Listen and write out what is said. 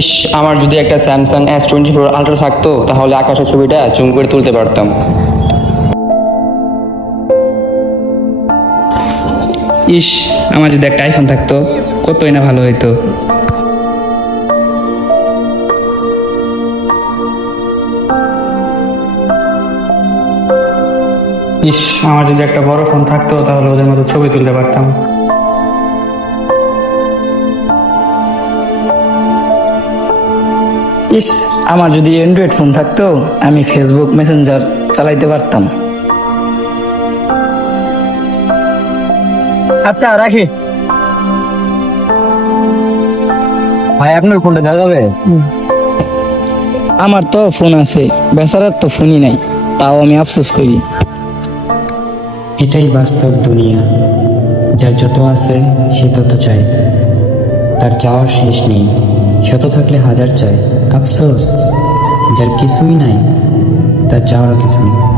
ইস, আমার যদি একটা স্যামসাং S24 আলট্রা থাকতো তাহলে আকাশের ছবিটা জুম করে তুলতে পারতাম। ইস, আমার যদি একটা আইফোন থাকতো কতই না ভালো হইতো। ইস, আমার যদি একটা বড় ফোন থাকতো তাহলে ওদের মতো ছবি তুলতে পারতাম। ইস, আমার যদি অ্যান্ড্রয়েড ফোন থাকতো আমি ফেসবুক মেসেঞ্জার চালাইতে পারতাম। আচ্ছা রাখি ভাই, আপনার ফোনটা দেওয়া যাবে? আমার তো ফোন আছে, বেচারার তো ফোনই নাই, তাও আমি আফসোস করি। এটাই বাস্তব দুনিয়া। যার যত আছে সে তত চায়, তার চাওয়ার শেষ নেই। শত থাকলে হাজার চায়, আফসোস যার কিছুই নাই তার চাওয়ারও কিছু নেই।